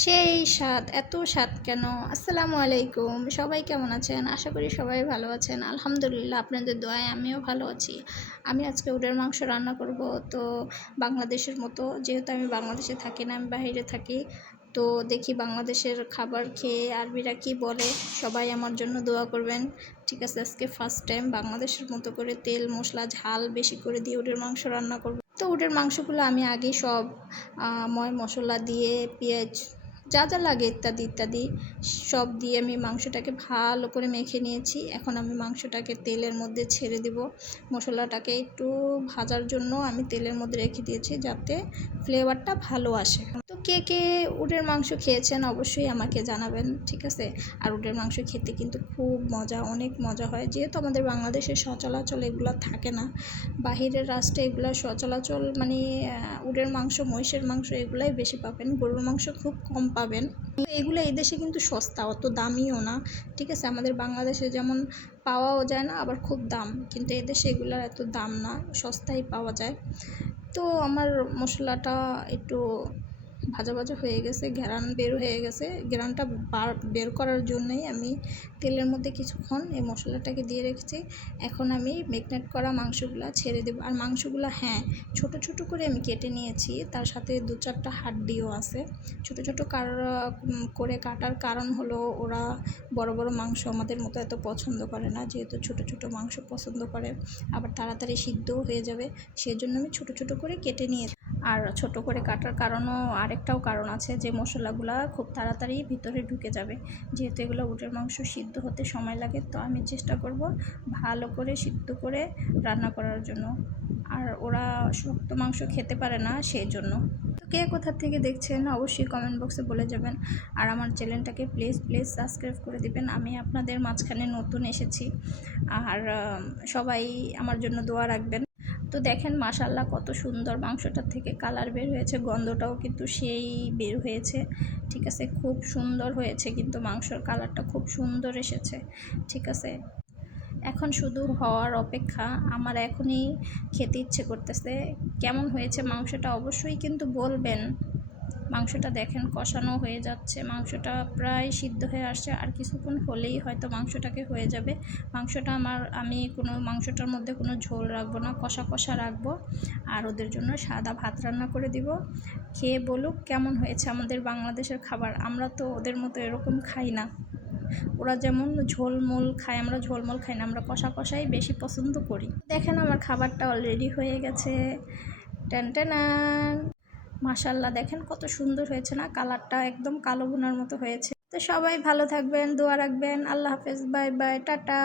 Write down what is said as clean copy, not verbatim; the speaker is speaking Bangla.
সেই স্বাদ, এত স্বাদ কেন? আসসালামু আলাইকুম, সবাই কেমন আছেন? আশা করি সবাই ভালো আছেন। আলহামদুলিল্লাহ, আপনাদের দোয়ায় আমিও ভালো আছি। আমি আজকে উটের মাংস রান্না করব। তো বাংলাদেশের মতো, যেহেতু আমি বাংলাদেশে থাকি না, আমি বাইরে থাকি, তো দেখি বাংলাদেশের খাবার খেয়ে আরবিরা কি বলে। সবাই আমার জন্য দোয়া করবেন। ঠিক আছে, আজকে ফার্স্ট টাইম বাংলাদেশের মতো করে তেল মশলা ঝাল বেশি করে দিয়ে উটের মাংস রান্না করব। তো উটের মাংসগুলো আমি আগে সব ময় মশলা দিয়ে, পেঁয়াজ যা যা লাগে ইত্যাদি ইত্যাদি সব দিয়ে আমি মাংসটাকে ভালো করে মেখে নিয়েছি। এখন আমি মাংসটাকে তেলের মধ্যে ছেড়ে দিব। মশলাটাকে একটু ভাজার জন্য আমি তেলের মধ্যে রেখে দিয়েছি, যাতে ফ্লেভারটা ভালো আসে। তো কে কে উটের মাংস খেয়েছেন অবশ্যই আমাকে জানাবেন। ঠিক আছে, আর উটের মাংস খেতে কিন্তু খুব মজা, অনেক মজা হয়। যেহেতু আমাদের বাংলাদেশে সচরাচর এগুলো থাকে না, বাহিরের রাষ্ট্রে এগুলো সচরাচর, মানে উটের মাংস, মহিষের মাংস এগুলাই বেশি পাবেন, গরুর মাংস খুব কম পাবেন। এগুলো এদেশে কিন্তু সস্তা, অত দামিও না। ঠিক আছে, আমাদের বাংলাদেশে যেমন পাওয়াও যায় না, আবার খুব দাম, কিন্তু এদেশে এগুলোর এত দাম না, সস্তায় পাওয়া যায়। তো আমার মশলাটা একটু ভাজা ভাজা হয়ে গেছে, ঘ্রাণ বের হয়ে গেছে। ঘ্রাণটা বের করার জন্যই আমি তেলের মধ্যে কিছুক্ষণ এই মশলাটাকে দিয়ে রেখেছি। এখন আমি ম্যারিনেট করা মাংসগুলো ছেড়ে দেবো। আর মাংসগুলো, হ্যাঁ, ছোট ছোট করে আমি কেটে নিয়েছি, তার সাথে 2-4টা হাড্ডিও আছে। ছোট ছোট করে কাটার কারণ হলো, ওরা বড় বড় মাংস আমাদের মতো এত পছন্দ করে না, যেহেতু ছোট ছোট মাংস পছন্দ করে, আবার তাড়াতাড়ি সিদ্ধও হয়ে যাবে, সেজন্য আমি ছোট ছোট করে কেটে নিয়েছি। আর ছোট করে কাটার কারণও আরেকটাও কারণ আছে, যে মশলাগুলো খুব তাড়াতাড়ি ভিতরে ঢুকে যাবে। যেহেতু এগুলো উটের মাংস সিদ্ধ হতে সময় লাগে, তো আমি চেষ্টা করব ভালো করে সিদ্ধ করে রান্না করার জন্য। আর ওরা শক্ত মাংস খেতে পারে না, সেই জন্য। তো কে কোথা থেকে দেখছেন অবশ্যই কমেন্ট বক্সে বলে যাবেন। আর আমার চ্যানেলটাকে প্লিজ প্লিজ সাবস্ক্রাইব করে দিবেন। আমি আপনাদের মাঝখানে নতুন এসেছি, আর সবাই আমার জন্য দোয়া রাখবেন। তো দেখেন, মাশাআল্লাহ, কত সুন্দর মাংসটার থেকে কালার বের হয়েছে, গন্ধটাও কিন্তু সেই বের হয়েছে। ঠিক আছে, খুব সুন্দর হয়েছে, কিন্তু মাংসর কালারটা খুব সুন্দর এসেছে। ঠিক আছে, এখন শুধু হওয়ার অপেক্ষা। আমার এখনই খেতে ইচ্ছে করতেছে। কেমন হয়েছে মাংসটা অবশ্যই কিন্তু বলবেন। মাংসটা দেখেন কষানো হয়ে যাচ্ছে, মাংসটা প্রায় সিদ্ধ হয়ে আসছে, আর কিছুক্ষণ হলেই হয়তো মাংসটাকে হয়ে যাবে। মাংসটা আমি মাংসটার মধ্যে কোনো ঝোল রাখবো না, কষা কষা রাখবো। আর ওদের জন্য সাদা ভাত রান্না করে দিব। খেয়ে বলুক কেমন হয়েছে আমাদের বাংলাদেশের খাবার। আমরা তো ওদের মতো এরকম খাই না। ওরা যেমন ঝোলমোল খায়, আমরা ঝোলমোল খাই না, আমরা কষা কষাই বেশি পছন্দ করি। দেখেন, আমার খাবারটা অলরেডি হয়ে গেছে। টানটানান, মাশাআল্লাহ, দেখেন কত সুন্দর হয়েছে না? কালারটা একদম কালো বোনার মতো হয়েছে। তো সবাই ভালো থাকবেন, দোয়া রাখবেন। আল্লাহ হাফেজ, বাই বাই, টাটা।